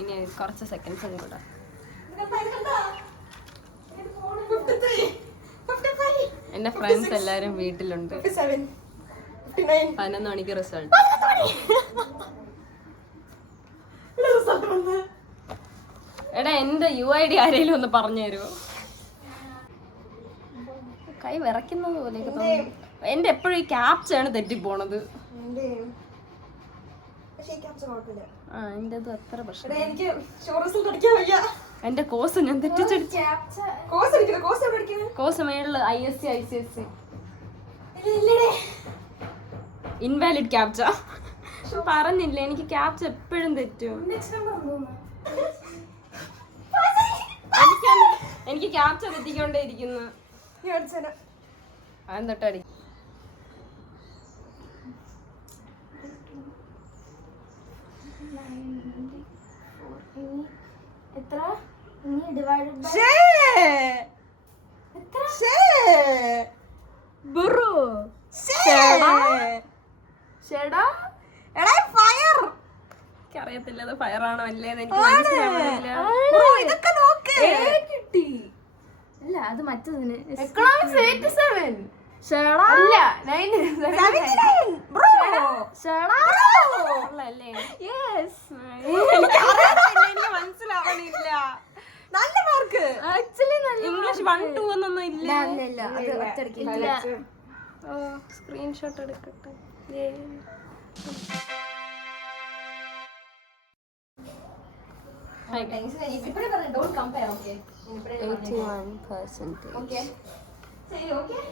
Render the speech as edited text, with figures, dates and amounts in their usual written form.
ഇനി കുറച്ച് സെക്കൻഡ്സും കൂടെ. എന്റെ ഫ്രണ്ട്സ് എല്ലാരും വീട്ടിലുണ്ട്. 11 മണിക്ക് റിസൾട്ട്. എടാ എന്റെ UID ആരെങ്കിലും ഒന്ന് പറഞ്ഞു തരുമോ? കൈ വിറയ്ക്കുന്നത് പോലെയൊക്കെ തോന്നുന്നു. എന്റെ എപ്പോഴും ഈ ക്യാപ്ചാണ് തെറ്റിപ്പോണത്. എന്റേത് അത്ര പ്രശ്നം. എന്റെ കോഴ്സ് ഞാൻ തെറ്റിച്ചടിച്ചു. കോഴ്സ് മേളില് ISC ഇൻവാലിഡ് ക്യാപ്ച പറഞ്ഞില്ല. എനിക്ക് ക്യാപ്ച എപ്പോഴും തെറ്റും. എനിക്ക് ക്യാപ്ച തെറ്റിക്കൊണ്ടേ ഇരിക്കുന്നു. അതെന്തൊട്ടടി എത്ര ഡിവൈഡഡ് ബൈ അറിയത്തില്ല അത് ഫയറാണോ അല്ലേന്ന് എനിക്ക് മനസ്സിലാവുന്നില്ല. അല്ല അത് മറ്റതിന് എക്കണോമിക്സ് 87 മനസ്സിലാവണില്ല. നല്ല മാർക്ക് ഇംഗ്ലീഷ് 1 2 എന്നൊന്നും ഇല്ല. സ്ക്രീൻഷോട്ട് എടുക്കട്ടെ. don't compare, okay? 81%. Okay. Say okay.